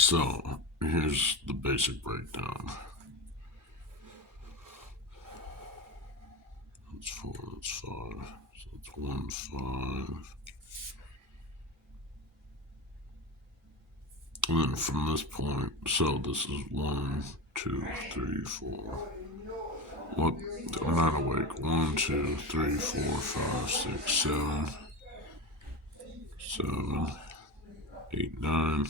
So here's the basic breakdown. That's 4, that's 5. So it's 1, 5. And then from this point, so this is 1, 2, 3, 4. What? I'm not awake. 1, 2, 3, 4, 5, 6, 7, 7, 8, 9.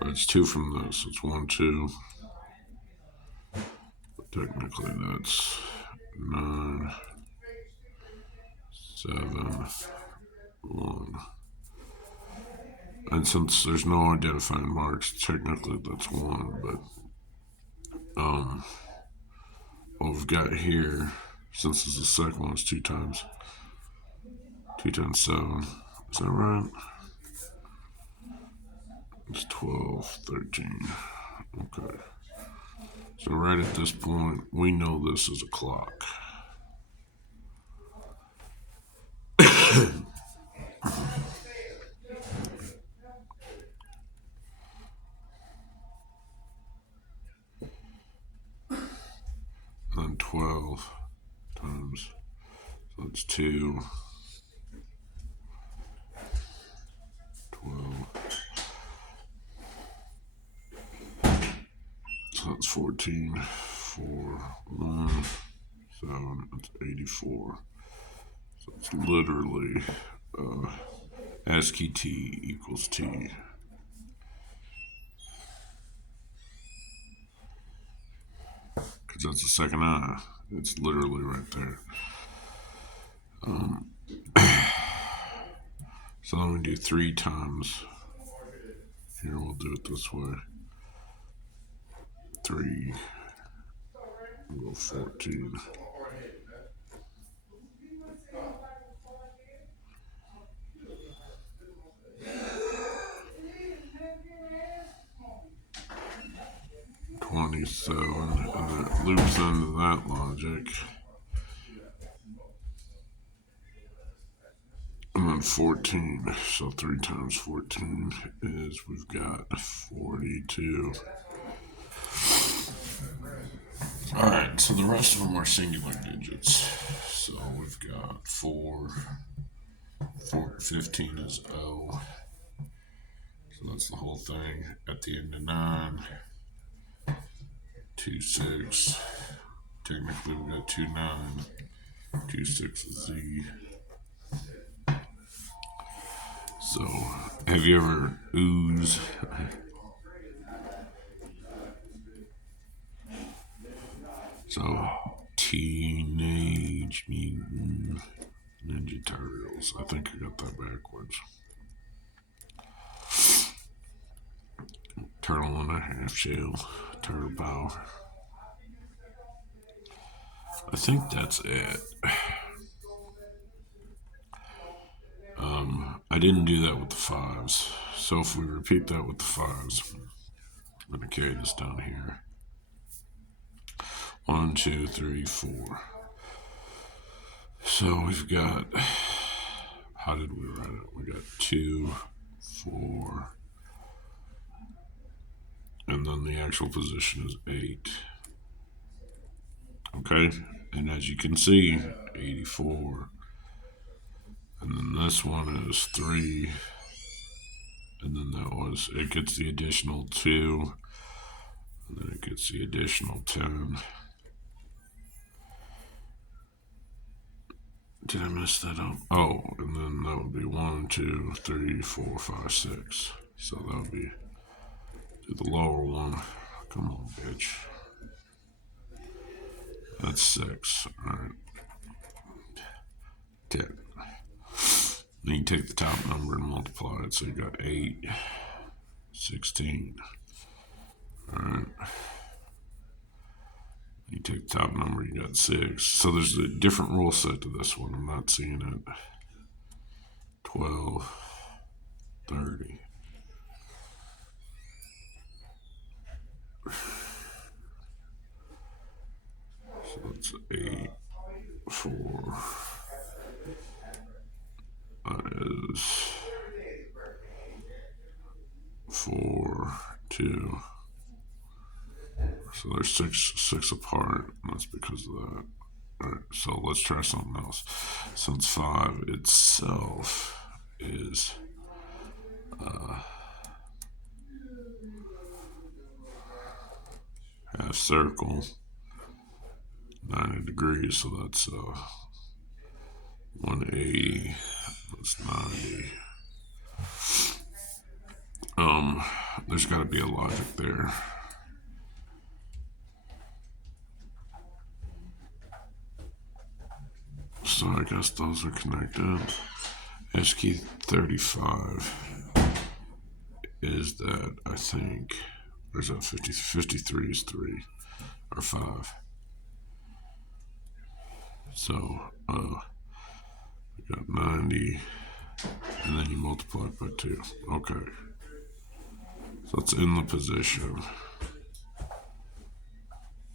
But it's 2 from this. It's 1, 2. But technically that's 9, 7, 1. And since there's no identifying marks, technically that's 1. But what we've got here, since this is the second one, is 2 times 2 times 7. Is that right? It's 12, 13. Okay. So right at this point, we know this is a clock. And then 12 times, so it's 2, 12. So that's 14, 4, 1, 7, that's 84. So it's literally ASCII T equals T. Because that's the second I. It's literally right there. So then we do 3 times. Here, we'll do it this way. 3, we'll go 14. And it loops into that logic. And then 14. So 3 times 14 is, we've got 42. Alright, so the rest of them are singular digits. So we've got 4, 15 is O. So that's the whole thing. At the end of 9, 2, 6. Technically, we've got 2, 9. 2, 6 is Z. So, have you ever oozed? So, Teenage Mutant Ninja Turtles. I think I got that backwards. Turtle and a half shell. Turtle power. I think that's it. I didn't do that with the 5s. So if we repeat that with the 5s, I'm going to carry this down here. 1, 2, 3, 4. So we've got, how did we write it? We got 2, 4, and then the actual position is 8. Okay, and as you can see, 84. And then this one is 3. And then it gets the additional 2. And then it gets the additional 10. Did I mess that up? Oh, and then that would be 1, 2, 3, 4, 5, 6. So that would be the lower one. Come on, bitch. That's 6. Alright. 10. Then you take the top number and multiply it. So you got 8, 16. Alright. You take the top number, you got 6. So there's a different rule set to this one. I'm not seeing it. 12, 30. So that's 8, 4. That is 4, 2. So they're six apart. And that's because of that. Alright, so let's try something else. Since 5 itself is half circle, 90 degrees, so that's 180, that's 90. There's got to be a logic there. So I guess those are connected. ASCII 35 is that, I think. There's that 53 is 3 or 5. So, we got 90, and then you multiply it by 2. Okay. So it's in the position.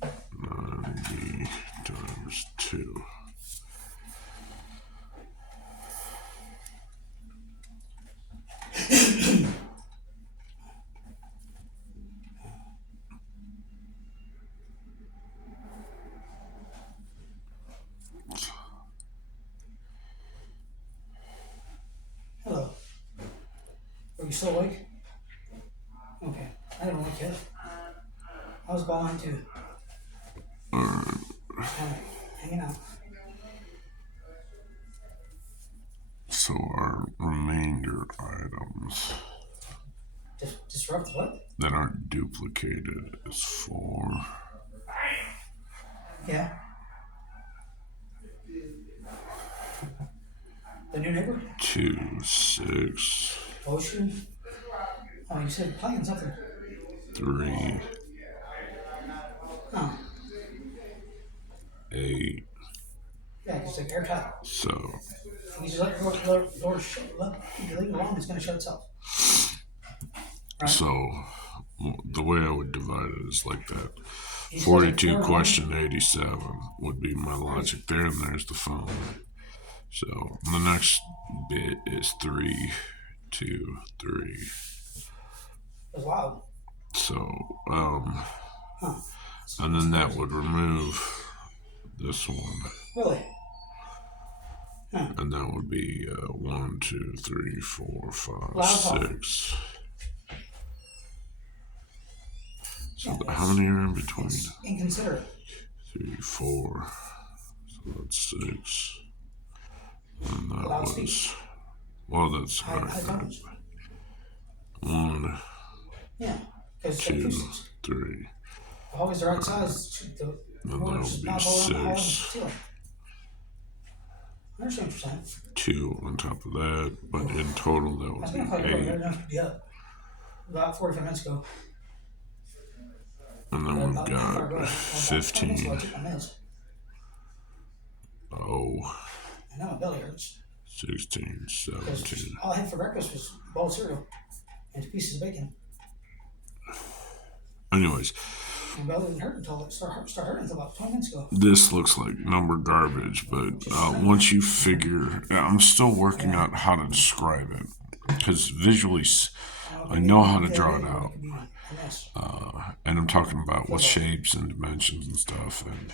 90 times 2. Hello. Are you still awake? Okay. I didn't wake you up. I was behind too. Alright. Hanging out. So our remainder items Disrupt what? that aren't duplicated is 4. Yeah. The new neighbor? 2, 6, Ocean? Oh, you said playing something. 3, Oh. 8. Yeah, it's like airtight. So You just let your door shut. If you leave it alone, it's going to shut itself. Right? So the way I would divide it is like that. You said 42 it question 87 would be my logic there, and there's the phone. So the next bit is 3, 2, 3. It was loud. So Huh. and then that would remove this one, Really? Huh. and that would be 1, 2, 3, 4, 5, Loud talk. 6. So Yeah, how many are in between? It's inconsiderate. 3, 4. So that's 6. And that Loud was speech. well. That's High right. tones. 1, Yeah. Because 2, 3. always the right size. The Then words that'll not be all around the 6. ceiling. I understand what you're saying. 2 on top of that, but in total that I was would going to call you be earlier. 8. Enough to be up. About 45 minutes ago. And then we've About an hour ago. got 15. I took my meds. Oh, And now my belly hurts. 16, Because 17. all I had for breakfast was a bowl of cereal and 2 pieces of bacon. Anyways, My belly didn't hurt until it started hurting until about 20 minutes ago. this looks like number garbage, but once you figure, I'm still working out how to describe it, because visually I know how to draw it out. And I'm talking about with shapes and dimensions and stuff, and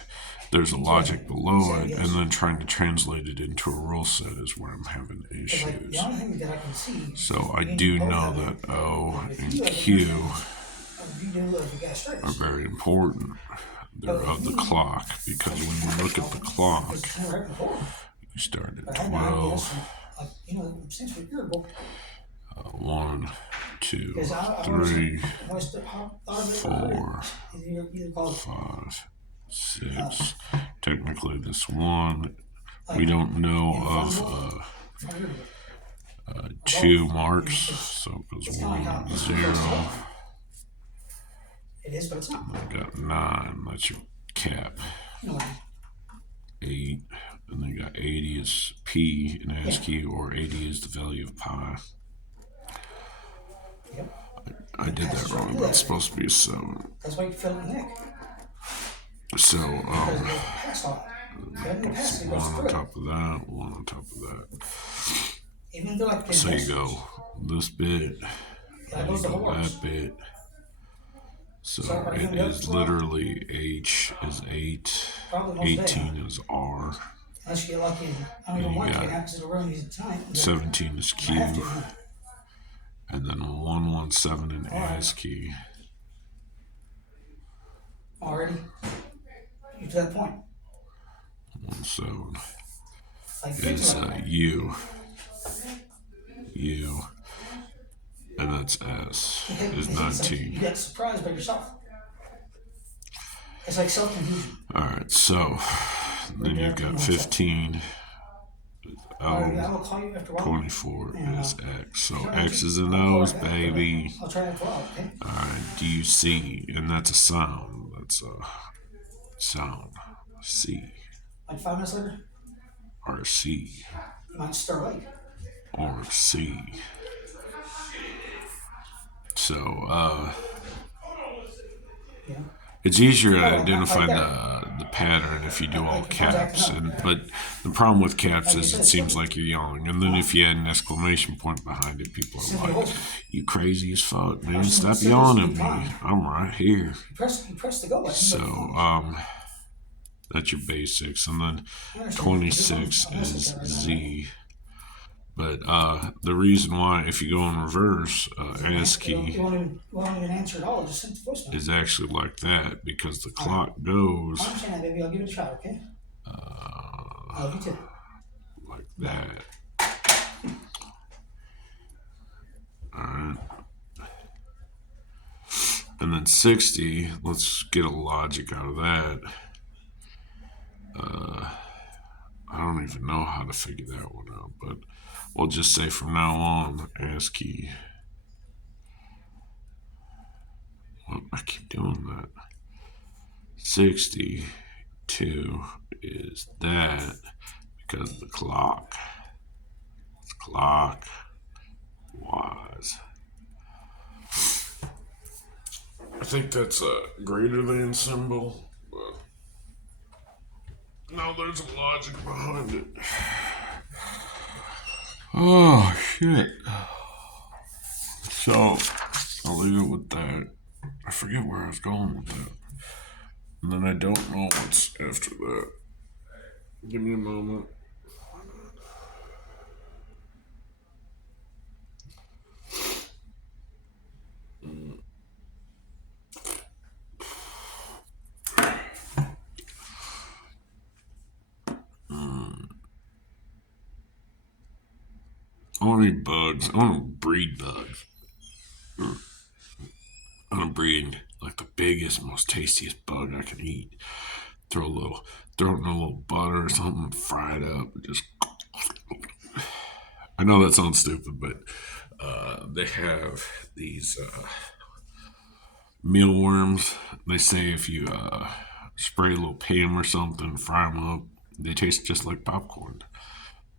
there's a logic below it, and then trying to translate it into a rule set is where I'm having issues. The only thing that I can see. So I do know that O and Q are very important. They're of the clock, because when you look at the clock, you start at 12. 1, 2, 3, 4, 5, 6. Technically, this 1. We don't know of 2 marks, so it goes 1, 0. It is, but it's not. I got 9. That's your cap. 8, and then you got 80 is P in ASCII, or 80 is the value of pi. I did that wrong. That's supposed to be a 7. That's why you feel it in the neck. So, That's all. it's 1 on top of that, 1 on top of that. Even though like So you go this bit, that and goes you the go horse. that bit, So are you it gonna go is tomorrow? literally H is 8, Probably most day, 18 is R, unless you get lucky. I don't and even you want to got get out because it'll ruin these tonight. But 17 is I have to. Q, and then 117 in All right. ASCII Already, you to that point. 17 Like is 50 U, and that's S is 19. You get surprised by yourself. It's like self-confusion. Alright, so then you've got 15. I O, will call you after a while. 24 is X. So Sure, X's and I'll call O's, right back, baby. I'll try after a while, okay? Alright, do you see? And that's a sound. That's a sound. C. Like 5 minutes later, Or C. you might start late. Or C. So, Yeah. it's easier to Oh, identify like the pattern if you do all Like, caps. But the problem with caps is it seems like you're yelling. And then if you add an exclamation point behind it, people are like, you crazy as fuck, man. Stop yelling at me. I'm right here. You press the go button. So, that's your basics. And then 26 is Z. But the reason why, if you go in reverse, ASCII You won't even answer at all. Just send the voicemail. is actually like that because the clock goes I understand that, baby. I'll give it a try, okay? I love you too. like that. Alright. And then 60, let's get a logic out of that. I don't even know how to figure that one out, but we'll just say from now on, ASCII. Well, I keep doing that. 62 is that because of the clock. It's clock wise. I think that's a greater than symbol, but no, there's a logic behind it. Oh, shit. So, I'll leave it with that. I forget where I was going with that. And then I don't know what's after that. Give me a moment. I want to eat bugs. I want to breed bugs. I want to breed like the biggest, most tastiest bug I can eat. Throw it in a little butter or something, fry it up, and just. I know that sounds stupid, but they have these mealworms. They say if you spray a little Pam or something, fry them up, they taste just like popcorn.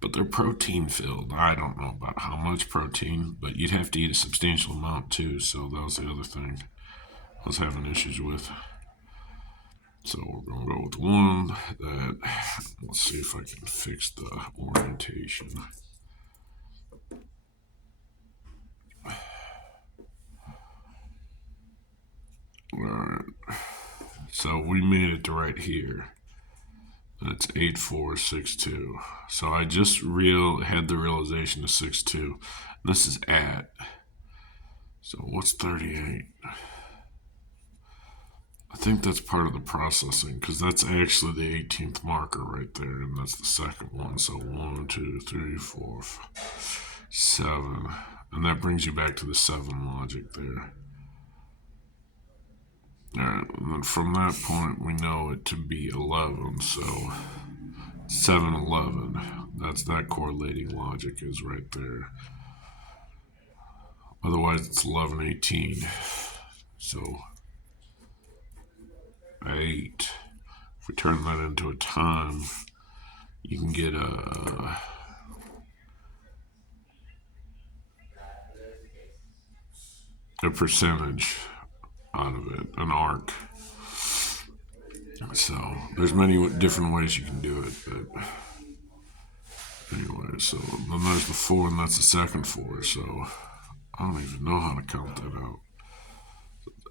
But they're protein filled. I don't know about how much protein, but you'd have to eat a substantial amount too. So that was the other thing I was having issues with. So we're gonna go with one that. Let's see if I can fix the orientation. Alright. So we made it to right here. That's 8462. So I just had the realization of 62. This is at. So what's 38? I think that's part of the processing because that's actually the 18th marker right there, and that's the second one. So 1, 2, 3, 4, 5, 7, and that brings you back to the 7 logic there. Alright, and then from that point we know it to be 11, so 7, 11. That's that correlating logic is right there. Otherwise it's 11, 18. So 8. If we turn that into a time, you can get a percentage out of it, an arc. So there's many different ways you can do it, but anyway, so then there's the 4 and that's the second 4, so I don't even know how to count that out.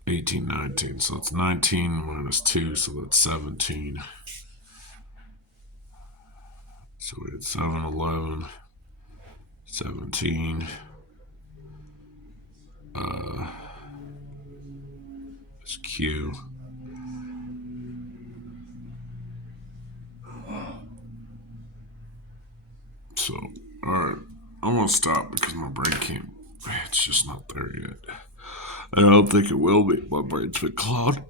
18, 19. So it's 19 minus 2, so that's 17. So we had 7, 11, 17. It's Q. So, alright. I'm gonna stop because my brain can't. It's just not there yet. And I don't think it will be. My brain's been clogged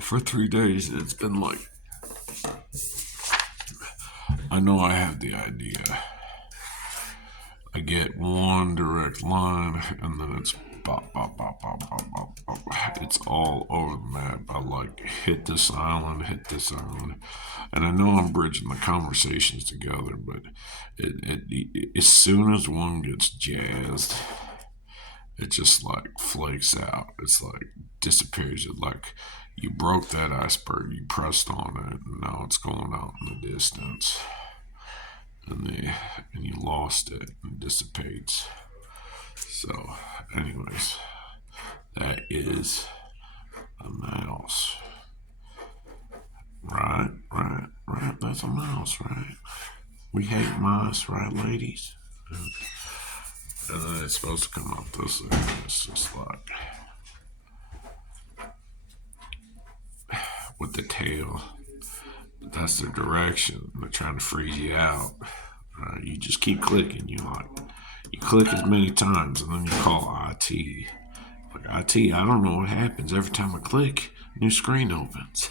for 3 days, and it's been like. I know I have the idea. I get one direct line, and then it's bop, bop, bop, bop, bop, bop, bop. It's all over the map. I like hit this island, and I know I'm bridging the conversations together, but as soon as one gets jazzed, it just like flakes out. It's like disappears. It like you broke that iceberg, you pressed on it, and now it's going out in the distance. And you lost it and dissipates. So, anyways, that is a mouse. Right. That's a mouse, right? We hate mice, right, ladies? And then it's supposed to come up this way. It's just like with the tail. That's their direction. They're trying to freeze you out. You just keep clicking. You click as many times, and then you call IT. Like IT, I don't know what happens every time I click. New screen opens.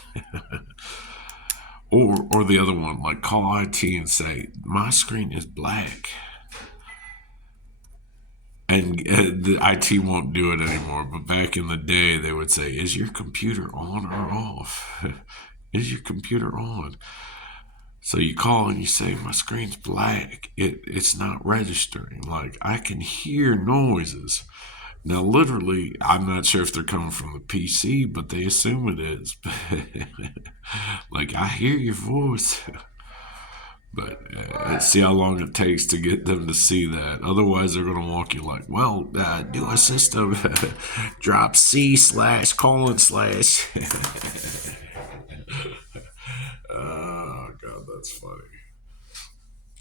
or the other one, like call IT and say my screen is black. And the IT won't do it anymore. But back in the day, they would say, "Is your computer on or off? Is your computer on?" So you call and you say, "My screen's black. It's not registering. Like I can hear noises." Now, literally, I'm not sure if they're coming from the PC, but they assume it is. Like I hear your voice. But let's see how long it takes to get them to see that. Otherwise, they're going to walk you like, well, do a system drop C/:/. Oh, God, that's funny.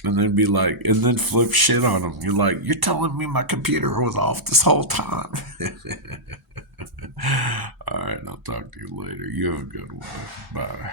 And then be like, and then flip shit on them. You're like, you're telling me my computer was off this whole time. All right, I'll talk to you later. You have a good one. Bye.